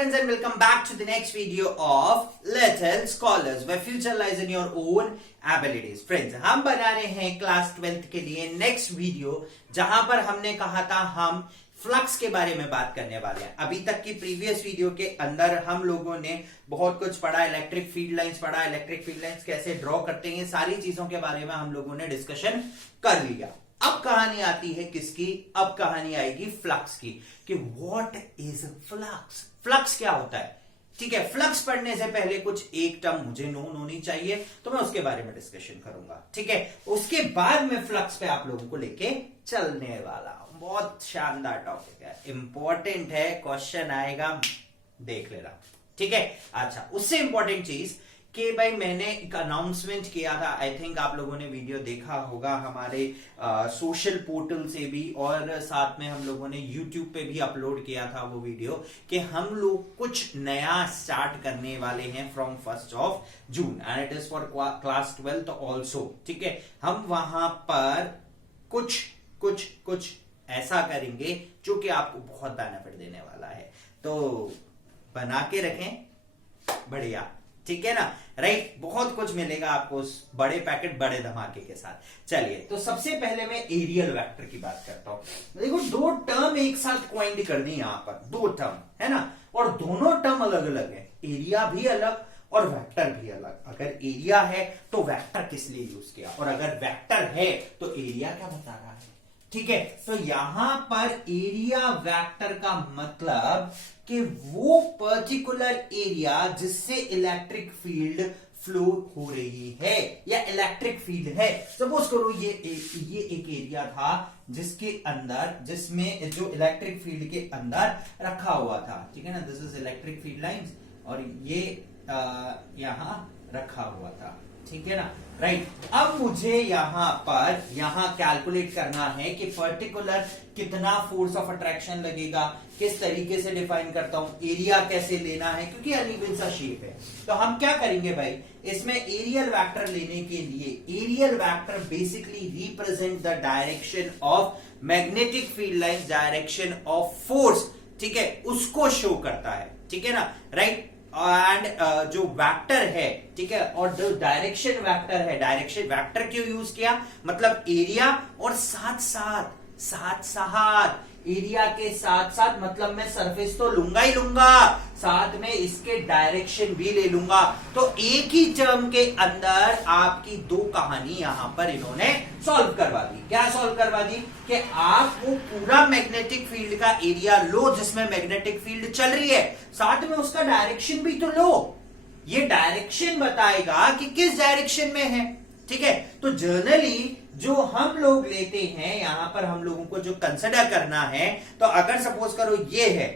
friends and welcome back to the next video of Little Scholars where future lies in your own abilities. Friends, हम बना रहे हैं class 12th के लिए next video जहां पर हमने कहा था हम फ्लक्स के बारे में बात करने वाले हैं। अभी तक की प्रीवियस वीडियो के अंदर हम लोगों ने बहुत कुछ पढ़ा, इलेक्ट्रिक फील्ड लाइंस पढ़ा, इलेक्ट्रिक फील्ड लाइंस कैसे ड्रॉ करते हैं, सारी चीजों के बारे में हम लोगों ने डिस्कशन कर लिया। अब कहानी आती है किसकी? अब कहानी आएगी फ्लक्स की कि व्हाट इज फ्लक्स। फ्लक्स क्या होता है? ठीक है, फ्लक्स पढ़ने से पहले कुछ एक टर्म मुझे नोन होनी चाहिए, तो मैं उसके बारे में डिस्कशन करूंगा। ठीक है, उसके बाद मैं फ्लक्स पे आप लोगों को लेके चलने वाला हूं। बहुत शानदार टॉपिक है, इंपॉर्टेंट है, क्वेश्चन आएगा, देख लेना। ठीक है, अच्छा, उससे इंपॉर्टेंट चीज कि भाई मैंने एक अनाउंसमेंट किया था, आई थिंक आप लोगों ने वीडियो देखा होगा हमारे सोशल पोर्टल से भी, और साथ में हम लोगों ने यूट्यूब पे भी अपलोड किया था वो वीडियो कि हम लोग कुछ नया स्टार्ट करने वाले हैं from 1 June and it is for class 12 also. ठीक है, हम वहां पर कुछ ऐसा करेंगे जो कि आपको बहुत बेनिफिट देने वाला है, तो बना के रखें, बढ़िया। ठीक है ना, राइट, बहुत कुछ मिलेगा आपको उस बड़े पैकेट बड़े धमाके के साथ। चलिए, तो सबसे पहले मैं एरियल वेक्टर की बात करता हूं। देखो, दो टर्म एक साथ क्वाइंट करनी है यहां पर, दो टर्म है ना, और दोनों टर्म अलग अलग है, एरिया भी अलग और वेक्टर भी अलग। अगर एरिया है तो वेक्टर किस लिए यूज किया, और अगर वेक्टर है तो एरिया क्या बता रहा है। ठीक है, तो यहां पर एरिया वेक्टर का मतलब कि वो पर्टिकुलर एरिया जिससे इलेक्ट्रिक फील्ड फ्लो हो रही है या इलेक्ट्रिक फील्ड है। सपोज करो ये एक एरिया था जिसके अंदर, जिसमें जो इलेक्ट्रिक फील्ड के अंदर रखा हुआ था। ठीक है ना, this is electric field lines और ये यहां रखा हुआ था। ठीक है ना, राइट। अब मुझे यहां कैलकुलेट करना है कि पर्टिकुलर कितना फोर्स ऑफ अट्रैक्शन लगेगा, किस तरीके से डिफाइन करता हूं, एरिया कैसे लेना है, क्योंकि अनइवन सा शेप है। तो हम क्या करेंगे भाई, इसमें एरियल वेक्टर लेने के लिए, areal vector basically represent the direction of magnetic field lines, direction of force. ठीक है, उसको शो करता है। ठीक है ना, राइट। एंड जो वेक्टर है, ठीक है, और जो डायरेक्शन वेक्टर है, डायरेक्शन वेक्टर क्यों यूज किया, मतलब एरिया और साथ एरिया के साथ साथ मतलब मैं सरफेस तो लूंगा ही लूंगा, साथ में इसके डायरेक्शन भी ले लूंगा। तो एक ही टर्म के अंदर आपकी दो कहानी यहां पर इन्होंने सॉल्व करवा दी। क्या सॉल्व करवा दी कि आप वो पूरा मैग्नेटिक फील्ड का एरिया लो जिसमें मैग्नेटिक फील्ड चल रही है, साथ में उसका डायरेक्शन भी तो लो। ये डायरेक्शन बताएगा कि किस डायरेक्शन में है। ठीक है, तो जनरली जो हम लोग लेते हैं, यहां पर हम लोगों को जो कंसिडर करना है, तो अगर सपोज करो ये है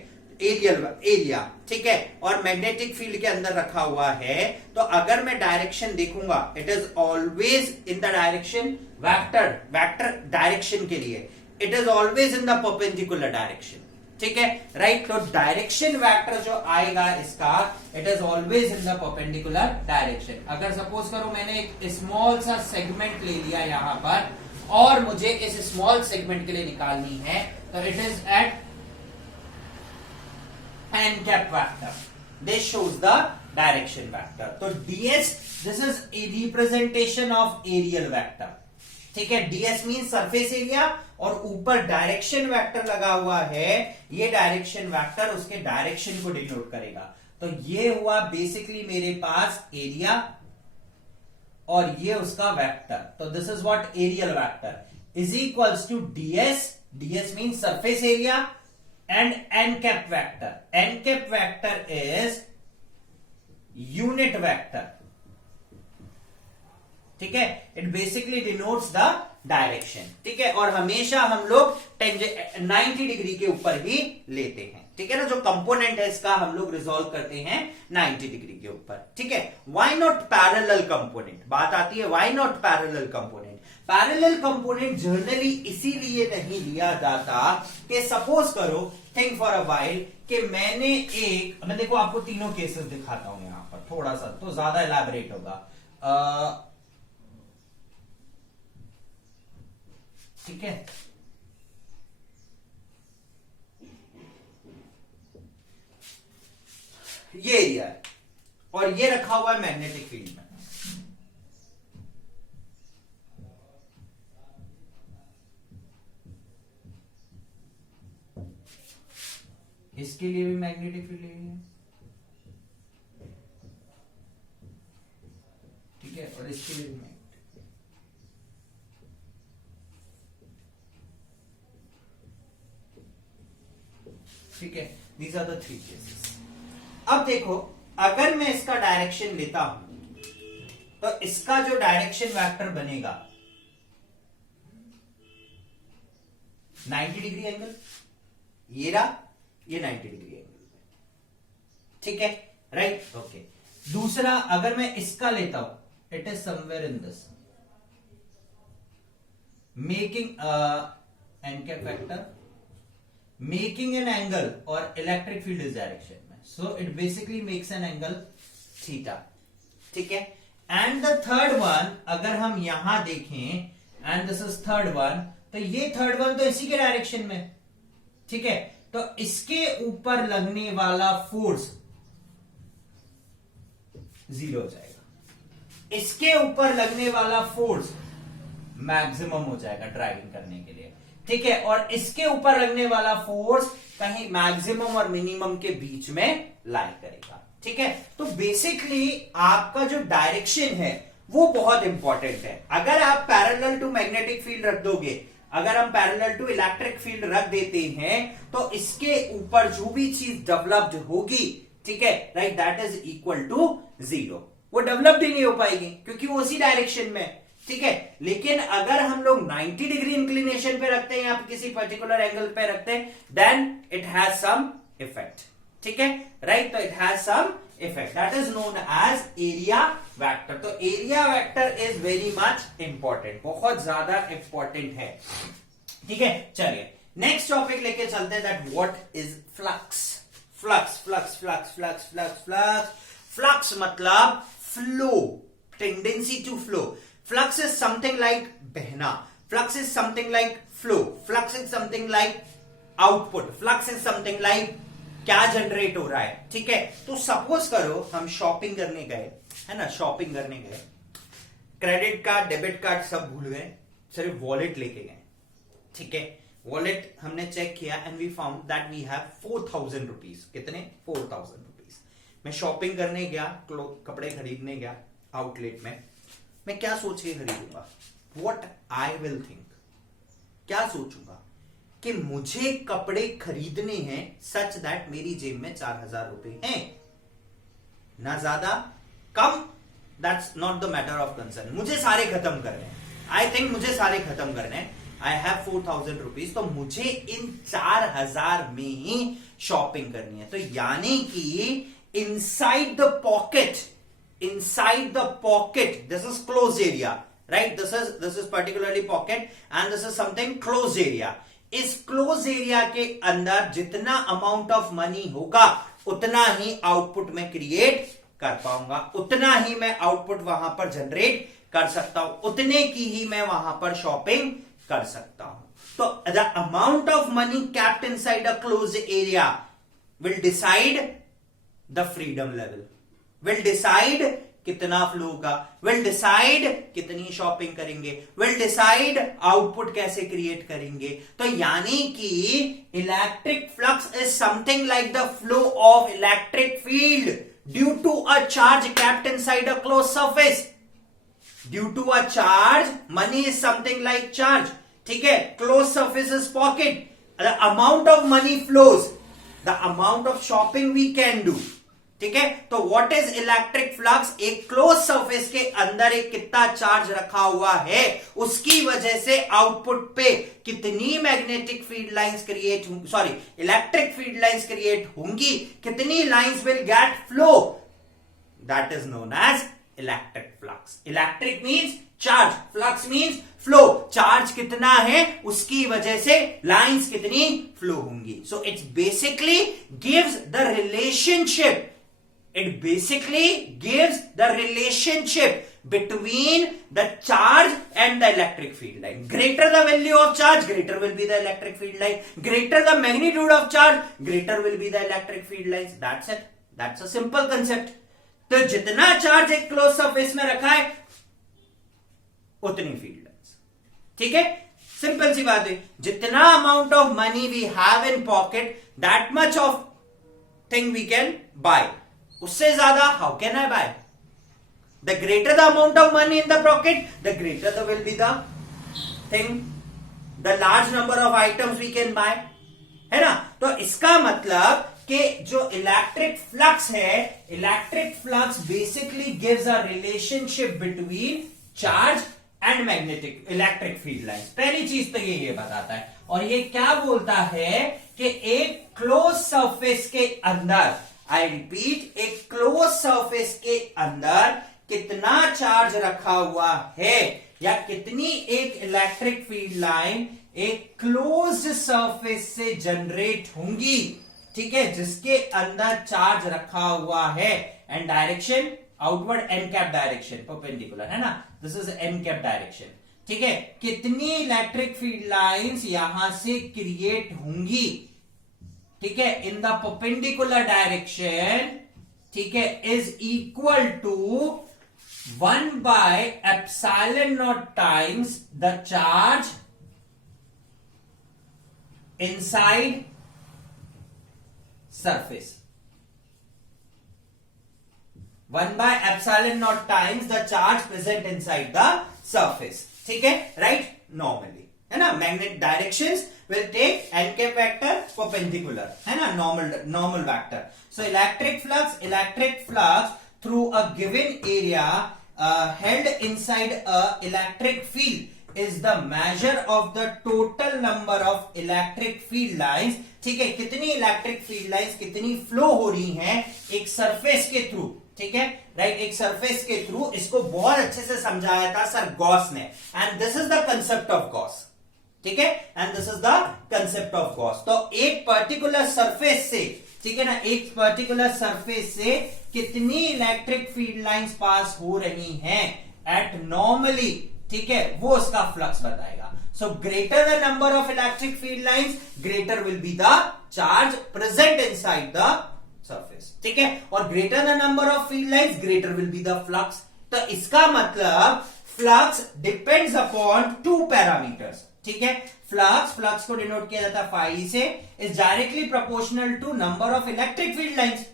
एरिया, ठीक है, और मैग्नेटिक फील्ड के अंदर रखा हुआ है, तो अगर मैं डायरेक्शन देखूंगा, it is always in the direction vector direction के लिए it is always in the perpendicular direction. ठीक है, राइट। तो डायरेक्शन वेक्टर जो आएगा इसका, it is always in the perpendicular direction. अगर सपोज करो मैंने एक स्मॉल सा सेगमेंट ले लिया यहां पर, और मुझे इस स्मॉल सेगमेंट के लिए निकालनी है, तो it is at N cap vector, this shows the direction vector. तो ds, this is a representation of areal vector. ठीक है, ds मीन सरफेस एरिया, और ऊपर डायरेक्शन वेक्टर लगा हुआ है, ये डायरेक्शन वेक्टर उसके डायरेक्शन को डिनोट करेगा। तो ये हुआ बेसिकली मेरे पास एरिया और ये उसका वेक्टर। तो this is what areal vector is equals to ds mean surface area and n cap vector. n cap vector is unit vector. ठीक है, it basically denotes the direction. ठीक है, और हमेशा हम लोग 90 डिग्री के ऊपर ही लेते हैं। ठीक है ना, जो कंपोनेंट है इसका हम लोग रिजॉल्व करते हैं 90 डिग्री के ऊपर। ठीक है, व्हाई नॉट पैरेलल कंपोनेंट, बात आती है why not parallel component. Parallel component generally इसीलिए नहीं लिया जाता कि सपोज करो, थिंक फॉर अ व्हाइल, कि मैं देखो आपको तीनों केसेस दिखाता हूं यहां पर, थोड़ा सा तो ज्यादा इलैबोरेट होगा। ठीक है, ये एरिया है और ये रखा हुआ है मैग्नेटिक फील्ड में। इसके लिए भी मैग्नेटिक फील्ड है, ठीक है, और इसके लिए भी मैग्नेटिक। ठीक है, these are the three cases. अब देखो, अगर मैं इसका डायरेक्शन लेता हूं तो इसका जो डायरेक्शन वेक्टर बनेगा 90 डिग्री एंगल, ये रहा, ये 90 डिग्री एंगल, ठीक है, राइट, ओके। दूसरा, अगर मैं इसका लेता हूं, it is somewhere in this, making an cap vector, making an angle, और इलेक्ट्रिक फील्ड इस डायरेक्शन में, so it basically makes an angle theta, ठीक है। एंड द थर्ड वन, अगर हम यहां देखें, and this is third one, तो ये थर्ड वन तो इसी के डायरेक्शन में, ठीक है, तो इसके ऊपर लगने वाला फोर्स 0 हो जाएगा, इसके ऊपर लगने वाला फोर्स मैक्सिमम हो जाएगा ड्राइविंग करने के लिए, ठीक है, और इसके ऊपर लगने वाला फोर्स कहीं मैक्सिमम और मिनिमम के बीच में लाई करेगा, ठीक है। तो बेसिकली आपका जो डायरेक्शन है वो बहुत इंपॉर्टेंट है। अगर आप पैरेलल टू मैग्नेटिक फील्ड रख दोगे, अगर हम पैरेलल टू इलेक्ट्रिक फील्ड रख देते हैं, तो इसके ऊपर जो भी चीज डेवलप्ड होगी, ठीक है, right, that is equal to 0। वो डेवलप्ड ही नहीं हो पाएगी क्योंकि वो उसी डायरेक्शन में, ठीक है। लेकिन अगर हम लोग 90 डिग्री इंक्लिनेशन पे रखते हैं या किसी पर्टिकुलर एंगल पे रखते हैं, then it has some effect, ठीक है, राइट, तो it has some effect, that is known as area vector. तो area vector is very much important, बहुत ज्यादा इंपॉर्टेंट है, ठीक है। चलिए नेक्स्ट टॉपिक लेके चलते हैं, that what is flux. Flux flux flux flux flux flux flux मतलब flow, tendency to flow. Flux is something like बहना, flux is something like flow, flux is something like output, flux is something like क्या generate हो रहा है, ठीक है। तो suppose करो हम शॉपिंग करने गए, है ना, शॉपिंग करने गए, क्रेडिट कार्ड डेबिट कार्ड सब भूल गए, सिर्फ वॉलेट लेके गए, ठीक है। वॉलेट हमने चेक किया and we found that we have 4000 rupees. कितने? 4000 रुपीज। मैं शॉपिंग करने गया, कपड़े खरीदने गया आउटलेट में, मैं क्या सोच के खरीदूंगा? वॉट आई विल थिंक, क्या सोचूंगा कि मुझे कपड़े खरीदने हैं सच दैट मेरी जेब में 4000 रुपए हैं, ना ज्यादा कम, that's not the matter of concern. मुझे सारे खत्म करने हैं, आई थिंक मुझे सारे खत्म करने हैं। आई हैव 4000 रुपीज, तो मुझे इन 4000 में ही शॉपिंग करनी है। तो यानी कि inside the pocket, inside the pocket, this is closed area, right, this is particularly pocket and this is something closed area। इस closed area के अंदर जितना amount of money होगा उतना ही आउटपुट में क्रिएट कर पाऊंगा, उतना ही मैं आउटपुट वहां पर जनरेट कर सकता हूं, उतने की ही मैं वहां पर शॉपिंग कर सकता हूं। तो the amount of money kept inside a closed area will decide the freedom level, will decide कितना फ्लो होगा, will decide कितनी शॉपिंग करेंगे, will decide आउटपुट कैसे क्रिएट करेंगे। तो यानी कि electric flux is something like the flow of electric field due to a charge kept inside a closed surface। Due to a charge, money is something like charge, ठीक है, close surface is pocket, the amount of money flows, the amount of shopping we can do, ठीक है। तो what is electric flux? एक close surface के अंदर एक कितना चार्ज रखा हुआ है, उसकी वजह से आउटपुट पे कितनी magnetic field lines create, sorry electric field lines create होंगी, कितनी lines will get flow, that is known as electric flux. Electric means charge, flux means flow, charge कितना है उसकी वजह से लाइंस कितनी फ्लो होंगी। So it's basically gives the relationship, it basically gives the relationship between the charge and the electric field line. Greater the value of charge, greater will be the electric field line. Greater the magnitude of charge, greater will be the electric field lines. That's it. That's a simple concept. तो जितना charge एक close surface में रखा है उतनी field lines. ठीक है, simple सी बात है। जितना amount of money we have in pocket that much of thing we can buy. उससे ज्यादा how can I buy? The greater the amount of money in the pocket, the greater the will be the thing, the large number of items we can buy, है ना। तो इसका मतलब कि जो electric flux है, electric flux basically gives a relationship between charge and magnetic electric field lines. पहली चीज तो ये बताता है। और ये क्या बोलता है कि एक क्लोज सरफेस के अंदर, आई रिपीट, एक क्लोज सरफेस के अंदर कितना चार्ज रखा हुआ है या कितनी एक इलेक्ट्रिक फील्ड लाइन एक क्लोज्ड सरफेस से जनरेट होंगी, ठीक है, जिसके अंदर चार्ज रखा हुआ है, and direction outward N cap direction, perpendicular, है ना, this is N cap direction. ठीक है, कितनी इलेक्ट्रिक फील्ड लाइंस यहां से क्रिएट होंगी, ठीक है, इन द परपेंडिकुलर डायरेक्शन, ठीक है, is equal to 1 by epsilon naught times the charge inside surface. 1 by epsilon naught times the charge present inside the surface. ठीक है, right? Normally, है ना, magnetic directions will take n cap vector perpendicular, है ना, normal vector. So electric flux through a given area held inside a electric field is the measure of the total number of electric field lines. ठीक है, कितनी electric field lines कितनी flow हो रही हैं एक सरफेस के थ्रू, ठीक है, राइट, एक सरफेस के थ्रू। इसको बहुत अच्छे से समझाया था सर गॉस ने, and this is the concept of Gauss, ठीक है, and this is the concept of Gauss. तो एक पर्टिकुलर सरफेस से, ठीक है ना, एक पर्टिकुलर सरफेस से कितनी इलेक्ट्रिक फील्ड लाइंस पास हो रही हैं एट नॉर्मली, ठीक है, वो उसका फ्लक्स बताएगा। So greater the number of electric field lines, greater will be the charge present inside the surface, ठीक है, और greater the number of field lines, greater will be the flux. तो इसका मतलब फ्लक्स डिपेंड्स अपॉन 2 पैरामीटर्स, ठीक है, flux को denote किया जाता है phi से, is directly proportional to number of electric field lines.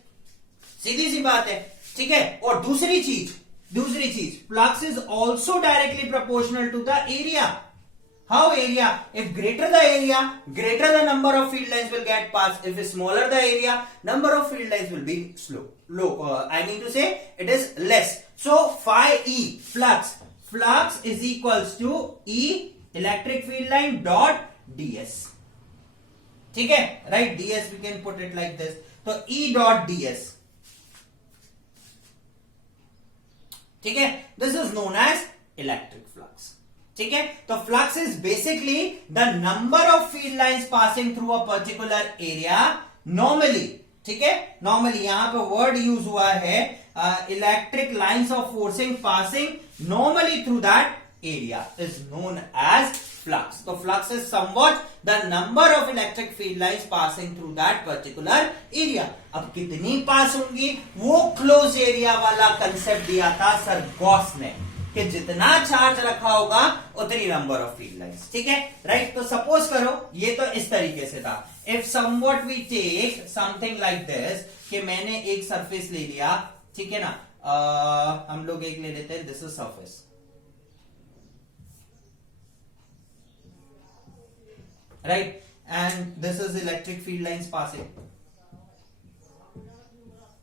सीधी सी बात है, ठीक है। और दूसरी चीज flux is also directly proportional to the area. How area? If greater the area, greater the number of field lines will get pass, if smaller the area, number of field lines will be low, I mean to say it is less. So phi e flux is equals to E electric field line dot ds, ठीक है, right, ds we can put it like this, तो E dot ds, ठीक है, this is known as electric flux, ठीक है। तो flux is basically the number of field lines passing through a particular area normally, ठीक है, normally यहां पे वर्ड यूज हुआ है electric lines of forcing passing normally through that area is known as flux. So flux is somewhat the number of electric field lines passing through that particular area. अब कितनी पास होंगी, वो close area वाला concept दिया था sir Gauss ने, कि जितना चार्ज रखा होगा उतनी नंबर ऑफ फील्ड लाइंस, ठीक है, राइट। तो सपोज करो ये तो इस तरीके से था, if somewhat we take something like this, कि मैंने एक सरफेस ले लिया, ठीक है ना, हम लोग एक ले लेते हैं, this is surface, right, and this is electric field lines passing,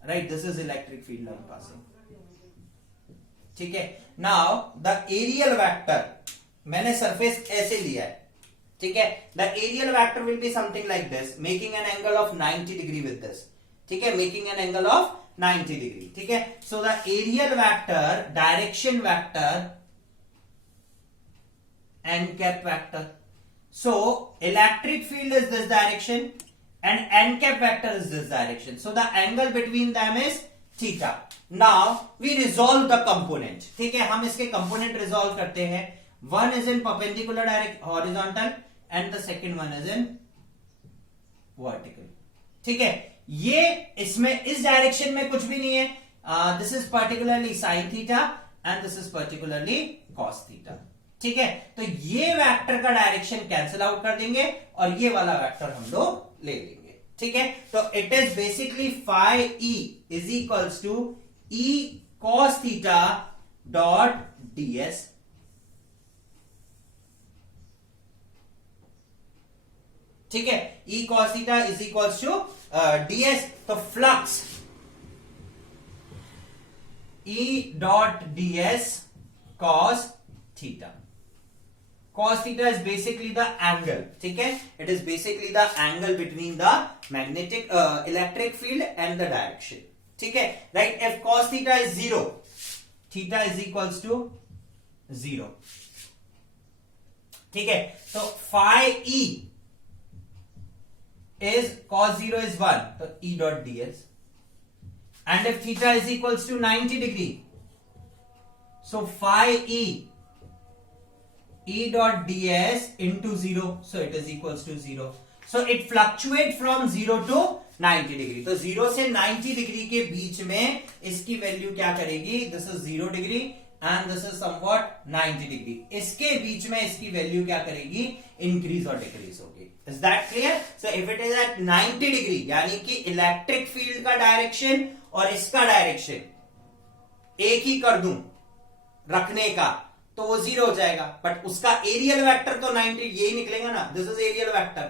right, this is electric field line passing, ठीक है। now the aerial vector, मैंने सरफेस ऐसे लिया है, ठीक है, the aerial vector will be something like this, making an angle of 90 degree with this, ठीक है, making an angle of 90 degree, ठीक है। so the aerial vector, direction vector, n cap vector, so electric field is this direction and n cap vector is this direction, so the angle between them is theta. Now we resolve the component, ठीक है, हम इसके component resolve करते हैं। one is in perpendicular direct horizontal and the second one is in vertical, ठीक है। ये इसमें इस डायरेक्शन में कुछ भी नहीं है, this is particularly sine theta and this is particularly cos theta. ठीक है, तो ये वेक्टर का डायरेक्शन कैंसिल आउट कर देंगे और ये वाला वेक्टर हम लोग ले लेंगे। ठीक है, तो it is basically phi E is equals to E cos theta dot ds। ठीक है, E cos theta is equals to ds। तो flux E dot ds cos theta। Cos theta is basically the angle, ठीक है, it is basically the angle between the magnetic electric field and the direction। ठीक है, right, if cos theta is 0, theta is equals to 0। ठीक है, तो phi E is cos 0 is 1, तो E dot ds। And if theta is equals to 90 degree, so phi E dot ds into 0, so it is equals to 0। So it fluctuates from 0 to 90 degree। तो 0 से 90 degree के बीच में इसकी value क्या करेगी, this is 0 degree and this is somewhat 90 degree, इसके बीच में इसकी वैल्यू क्या करेगी, इंक्रीज और डिक्रीज होगी। Is that clear? So if it is at 90 degree यानी कि इलेक्ट्रिक फील्ड का डायरेक्शन और इसका डायरेक्शन एक ही कर दूं रखने का तो वो 0 हो जाएगा, बट उसका एरियल वेक्टर तो 90 यही निकलेगा ना, दिस इज एरियल वेक्टर,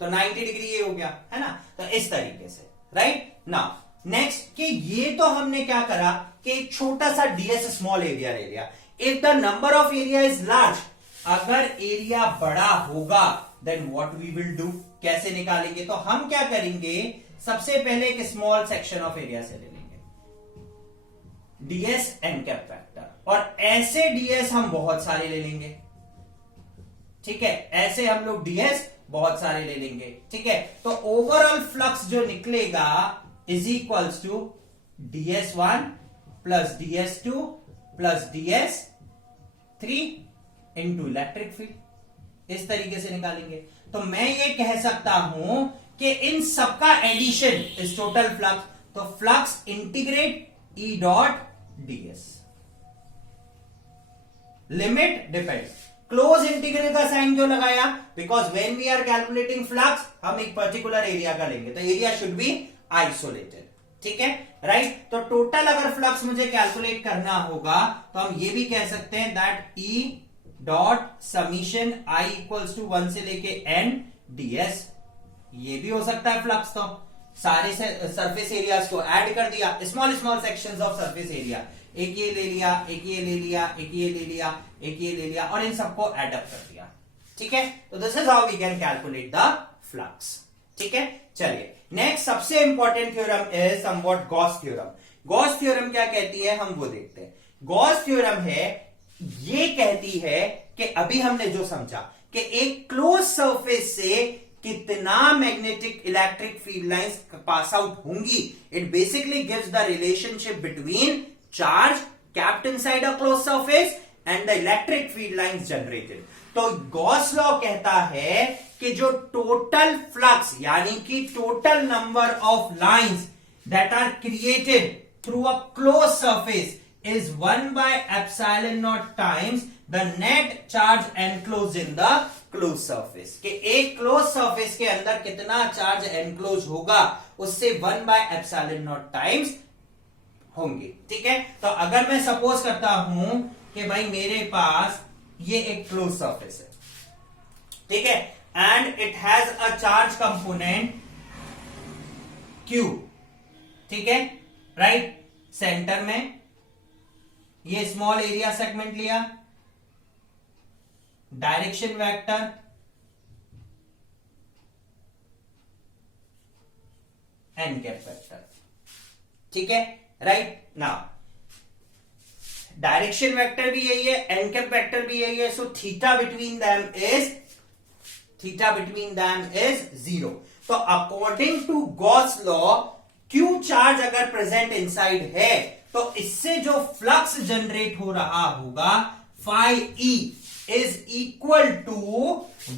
तो 90 डिग्री ये हो गया है ना। तो इस तरीके से, राइट। नाउ नेक्स्ट कि ये तो हमने क्या करा कि एक छोटा सा ds स्मॉल एरिया ले लिया। If the number of area is large, अगर एरिया बड़ा होगा then what we will do, कैसे निकालेंगे, तो हम क्या करेंगे, सबसे पहले एक स्मॉल सेक्शन ऑफ एरिया से ले लेंगे ds एन कैप फैक्टर, और ऐसे ds हम बहुत सारे ले लेंगे। ठीक है, ऐसे हम लोग ds बहुत सारे ले लेंगे। ठीक है, तो ओवरऑल फ्लक्स जो निकलेगा is equals to ds1 plus ds2 plus ds3 into electric field, इस तरीके से निकालेंगे। तो मैं ये कह सकता हूं कि इन सबका एडिशन इज टोटल फ्लक्स, तो flux integrate E dot ds। Limit depends, close integral का साइन क्यों लगाया, because when we are calculating flux हम एक पर्टिकुलर एरिया का लेंगे, तो एरिया शुड बी आइसोलेटेड। ठीक है, राइट। तो टोटल अगर फ्लक्स मुझे कैलकुलेट करना होगा तो हम ये भी कह सकते हैं that E dot summation I equals to 1 से लेके n ds, ये भी हो सकता है फ्लक्स। तो सारे सरफेस एरियाज को ऐड कर दिया, small small sections of surface area, एक ये ले लिया, एक ये ले लिया, एक ये ले लिया, एक ये ले लिया, और इन सबको एड अप कर दिया। ठीक है, तो this is how we can calculate the flux. ठीक है, चलिए नेक्स्ट सबसे important theorem is somewhat Gauss theorem. Gauss theorem क्या कहती है हम वो देखते हैं। गॉस थ्योरम है, ये कहती है कि अभी हमने जो समझा कि एक क्लोज सरफेस से कितना magnetic electric field lines pass out होंगी, it basically gives the relationship between charge kept inside a close surface and the electric field lines generated. तो गॉस लॉ कहता है कि जो टोटल फ्लक्स यानी कि total number of lines that are created through a close surface is 1 by epsilon naught times the net charge enclosed in the closed surface। कि एक close surface के अंदर कितना चार्ज एनक्लोज होगा उससे 1 by epsilon naught times होंगे। ठीक है, तो अगर मैं सपोज करता हूं कि भाई मेरे पास ये एक क्लोज सरफेस है, ठीक है, and it has a charge component Q। ठीक है, राइट, सेंटर में ये स्मॉल एरिया सेगमेंट लिया, direction vector n cap vector. ठीक है, राइट। नाउ डायरेक्शन वेक्टर भी यही है, एन कैप वेक्टर भी यही है, so theta between them is 0। तो according to Gauss law Q charge अगर प्रेजेंट इनसाइड है तो इससे जो फ्लक्स जनरेट हो रहा होगा phi E is equal to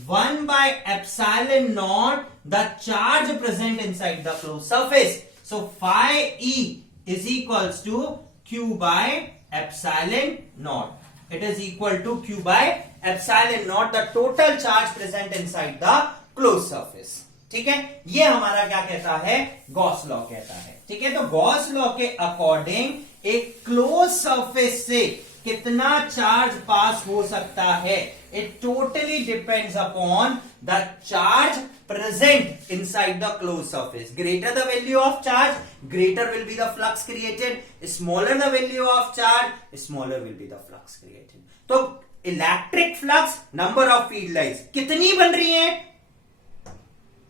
1 by epsilon naught the charge present inside the closed surface. So phi E is equals to Q by epsilon naught. It is equal to Q by epsilon naught, the total charge present inside the closed surface. ठीक है, ये हमारा क्या कहता है, Gauss law कहता है. ठीक है, तो गॉस लॉ के अकॉर्डिंग एक क्लोज सरफेस से कितना चार्ज पास हो सकता है, it totally depends upon the charge present inside the closed surface. Greater the value of charge, greater will be the flux created. Smaller the value of charge, smaller will be the flux created. तो electric flux, number of field lines कितनी बन रही हैं,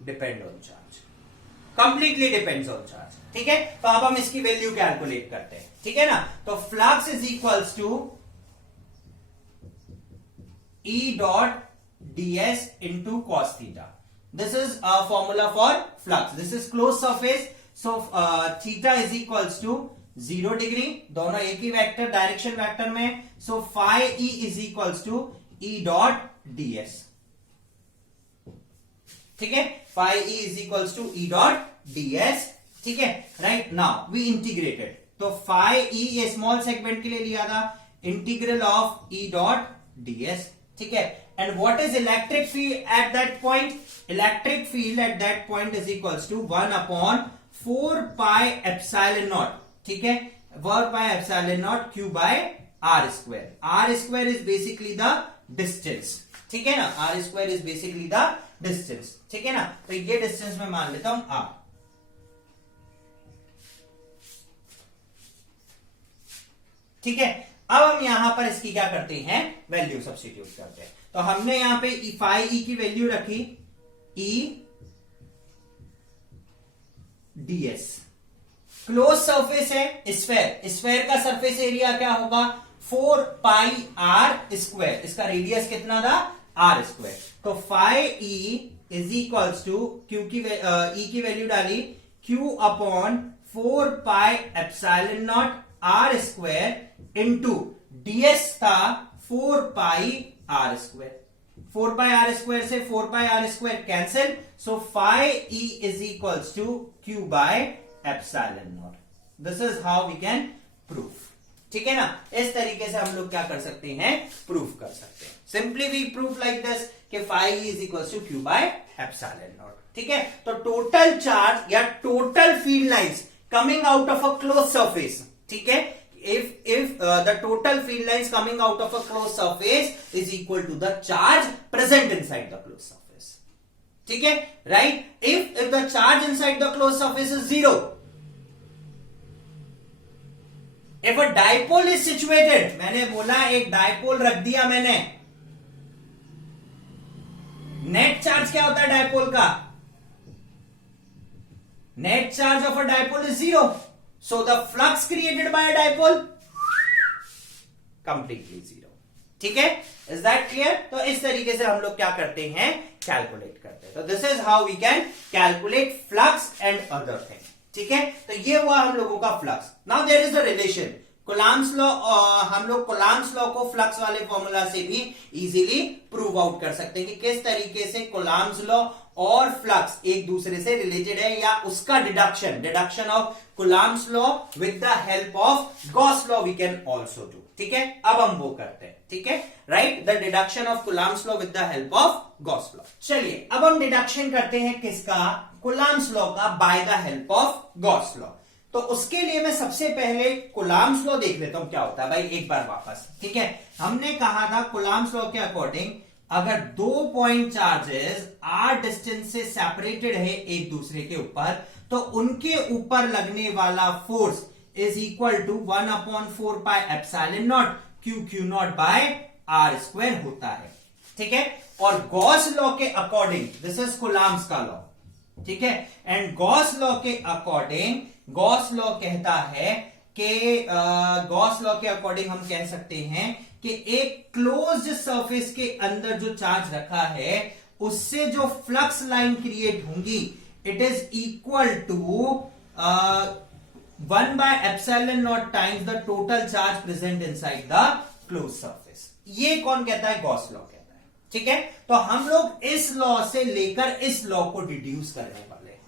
depend on charge, completely depends on charge. ठीक है, तो अब हम इसकी वैल्यू कैलकुलेट करते हैं. ठीक है ना, तो flux is equals to E dot ds into cos theta. This is a formula for flux. This is closed surface. So theta is equals to 0 degree. दोनों एक ही वेक्टर, डायरेक्शन वेक्टर में. So phi E is equals to E dot ds. ठीक है, phi E is equals to E dot ds. ठीक है, right now we integrated. तो phi E ये small segment के लिए लिया था, integral of E dot ds. ठीक है, and what is electric field at that point? Electric field at that point is equals to 1 upon 4 pi epsilon naught. ठीक है, 4 pi epsilon naught Q by R square. R square is basically the distance. ठीक है ना, R square is basically the distance. ठीक है ना, तो ये डिस्टेंस में मान लेता हूं R. ठीक है, अब हम यहां पर इसकी क्या करते हैं, वैल्यू सब्स्टिट्यूट करते हैं. तो हमने यहां पे फाई ई की वैल्यू रखी E ds. क्लोज सरफेस है, स्फेयर, स्फेयर का सरफेस एरिया क्या होगा, 4 पाई r स्क्वायर. इसका रेडियस कितना था, r स्क्वायर. तो phi E is equals to Q की E की वैल्यू डाली, Q upon 4 pi epsilon naught r square into ds था 4 pi r square. 4 pi r square से 4 pi r square cancel. So phi E is equals to Q by epsilon not. This is how we can proof. ठीक है ना, इस तरीके से हम लोग क्या कर सकते हैं, प्रूफ कर सकते हैं. Simply we proof like this कि phi E is equals to Q by epsilon naught. ठीक है, तो टोटल चार्ज या total field lines coming out of a close surface. ठीक है, if the total field lines coming out of a closed surface is equal to the charge present inside the closed surface. ठीक है, right? If the charge inside the closed surface is 0, if a dipole is situated, मैंने बोला एक dipole रख दिया मैंने, net charge क्या होता है डायपोल का, net charge of a dipole is 0. So the flux created by a dipole completely 0. ठीक है, is that clear? तो इस तरीके से हम लोग क्या करते हैं, कैलकुलेट करते हैं. तो this is how we can calculate flux and other thing. ठीक है, तो ये हुआ हम लोगों का flux. Now there is a relation, Coulomb's law. हम लोग कोलॉम्स लॉ को फ्लक्स वाले फॉर्मूला से भी इजीली प्रूव आउट कर सकते हैं कि किस तरीके से कोलॉम्स लॉ और फ्लक्स एक दूसरे से रिलेटेड है, या उसका deduction of Coulomb's law with the help of Gauss law we can also do. ठीक है, अब हम वो करते हैं. ठीक है, right, the deduction of Coulomb's law with the help of Gauss law. चलिए अब हम डिडक्शन करते हैं किसका, कोलॉम्स लॉ का, by the help of Gauss law. तो उसके लिए मैं सबसे पहले कोलॉम्स लॉ देख लेता हूं क्या होता है भाई, एक बार वापस. ठीक है, हमने कहा था कोलॉम्स लॉ के अकॉर्डिंग अगर 2 पॉइंट चार्जेस r डिस्टेंस से सेपरेटेड है एक दूसरे के ऊपर, तो उनके ऊपर लगने वाला force is equal to 1 upon 4 pi epsilon naught Q naught by r square होता है. ठीक है, और गॉस लॉ के अकॉर्डिंग, दिस इज कोलॉम्स का लॉ. ठीक है, एंड गॉस लॉ के अकॉर्डिंग, गॉस लॉ कहता है कि गॉस लॉ के अकॉर्डिंग हम कह सकते हैं कि एक क्लोज्ड सरफेस के अंदर जो चार्ज रखा है उससे जो फ्लक्स लाइन क्रिएट होंगी, it is equal to 1 by epsilon naught times the total charge present inside the close surface. ये कौन कहता है? गॉस लॉ कहता है। ठीक है, तो हम लोग इस लॉ से लेकर इस लॉ को डिड्यूस करने वाले हैं।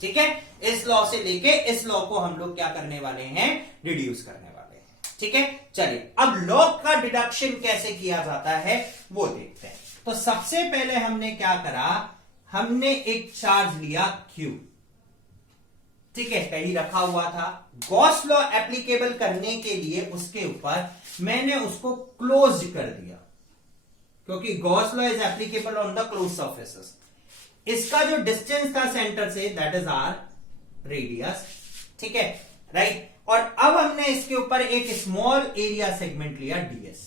ठीक है, इस लॉ से लेके इस लॉ को हम लोग क्या करने वाले हैं? डिड्यूस करने वाले हैं। ठीक है, चलिए अब लॉग का डिडक्शन कैसे किया जाता है वो देखते हैं। तो सबसे पहले हमने क्या करा, हमने एक चार्ज लिया Q, ठीक है, कहीं रखा हुआ था। गॉस लॉ एप्लीकेबल करने के लिए उसके ऊपर मैंने उसको क्लोज कर दिया, क्योंकि Gauss law is applicable on the close surfaces. इसका जो डिस्टेंस था सेंटर से, दैट इज आर रेडियस। ठीक है, राइट। और अब हमने इसके ऊपर एक स्मॉल एरिया सेगमेंट लिया ds,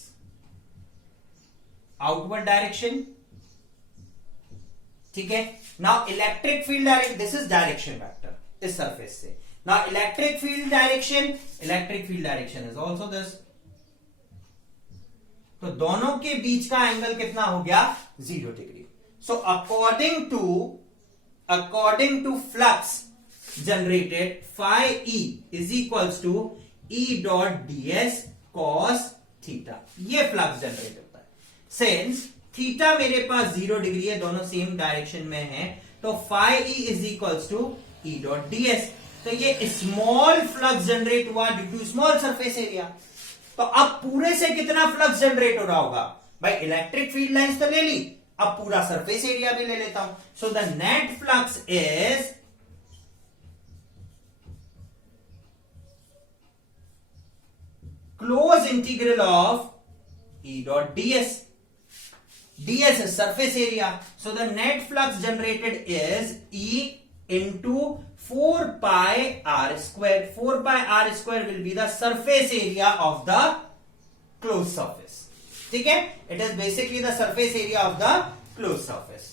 आउटवर्ड डायरेक्शन। ठीक है, now electric field direction, this is direction vector इस सरफेस से। Now electric field direction is also this. तो दोनों के बीच का एंगल कितना हो गया? 0 degree. So according to flux generated, phi E is equals to E dot ds cos theta. ये फ्लक्स जनरेट होता है। सिंस थीटा मेरे पास 0 डिग्री है, दोनों सेम डायरेक्शन में है, तो phi E is equals to E dot ds। तो ये स्मॉल फ्लक्स जनरेट हुआ due to small surface area. तो अब पूरे से कितना फ्लक्स जनरेट हो रहा होगा? भाई इलेक्ट्रिक फील्ड लाइंस तो ले ली, अब पूरा सरफेस एरिया भी ले लेता हूं। So the net flux is close integral of E dot ds. ds is surface area. So the net flux generated is E into 4 pi r square. 4 pi r square will be the surface area of the closed surface. ठीक है, it is basically the surface area of the closed surface.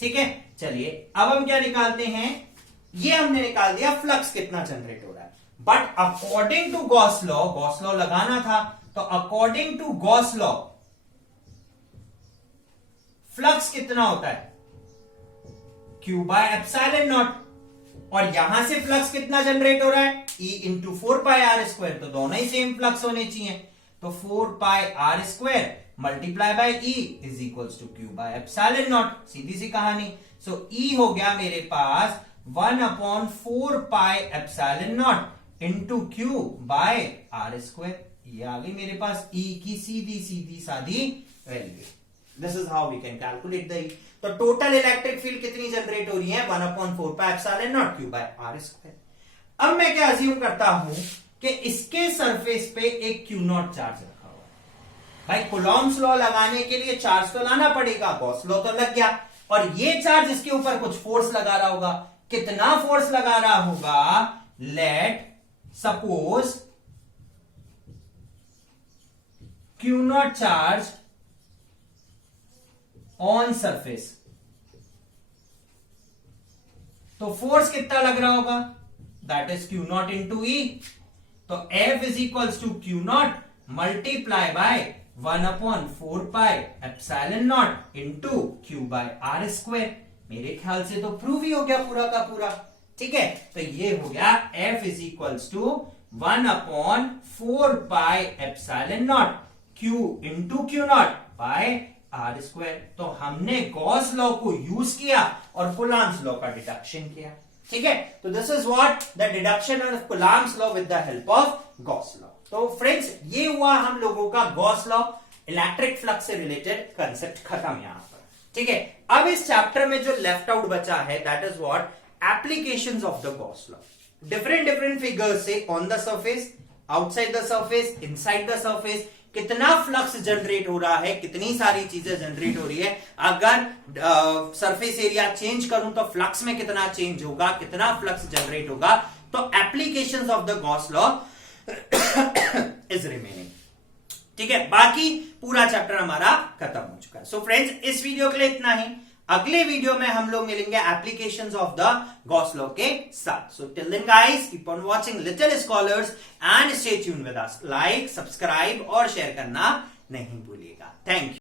ठीक है, चलिए अब हम क्या निकालते हैं? ये हमने निकाल दिया फ्लक्स कितना जनरेट हो रहा है। But according to Gauss law लगाना था, तो according to Gauss law flux कितना होता है? Q by epsilon naught. और यहां से फ्लक्स कितना जनरेट हो रहा है? E into 4 pi R square. तो दोनों ही सेम फ्लक्स होने चाहिए, तो 4 pi R square multiply by E is equals to Q by epsilon naught. सीधी सी कहानी। सो E हो गया मेरे पास 1/4 pi epsilon naught into Q by are square. ये आ गई मेरे पास E की सीधी सादी वैल्यू। This is how we can calculate the E। तो टोटल इलेक्ट्रिक फील्ड कितनी जनरेट हो रही है? 1/4 pi epsilon naught Q by are square. अब मैं क्या अज्यूम करता हूं कि इसके सरफेस पे एक Q नॉट चार्ज रखा हुआ है। भाई कूलॉम्स लॉ लगाने के लिए चार्ज तो लाना पड़ेगा, गॉस लॉ तो लग गया, और ये चार्ज इसके ऊपर कुछ फोर्स लगा रहा होगा। कितना फोर्स लगा रहा होगा? Let suppose Q naught charge on surface, तो फोर्स कितना लग रहा होगा? That is Q naught into E। तो F is equals to Q naught multiply by 1/4 pi epsilon naught into Q by are square. मेरे ख्याल से तो प्रूव ही हो गया पूरा का पूरा। ठीक है, तो ये हो गया F is equals to 1/4 pi epsilon naught Q into Q naught by are square. तो हमने गॉस लॉ को यूज किया और कूलॉम्स लॉ का डिडक्शन किया। ठीक है, तो this is what the deduction of Coulomb's law with the help of Gauss law. तो फ्रेंड्स, ये हुआ हम लोगों का गॉस लॉ, इलेक्ट्रिक फ्लक्स से रिलेटेड कंसेप्ट खत्म यहां पर। ठीक है, अब इस चैप्टर में जो लेफ्ट आउट बचा है, that is what applications of the Gauss law. Different figures से on the surface, outside the surface, inside the surface कितना फ्लक्स जनरेट हो रहा है, कितनी सारी चीजें जनरेट हो रही है। अगर सरफेस एरिया चेंज करूं तो फ्लक्स में कितना चेंज होगा, कितना फ्लक्स जनरेट होगा। तो applications of the Gauss law is remaining. ठीक है, बाकी पूरा चैप्टर हमारा खत्म हो चुका है। सो फ्रेंड्स, इस वीडियो के लिए इतना ही। अगले वीडियो में हम लोग मिलेंगे applications of the Gauss law के साथ। So till then guys, keep on watching Little Scholars and stay tuned with us. Like, subscribe और शेयर करना नहीं भूलिएगा। Thank you.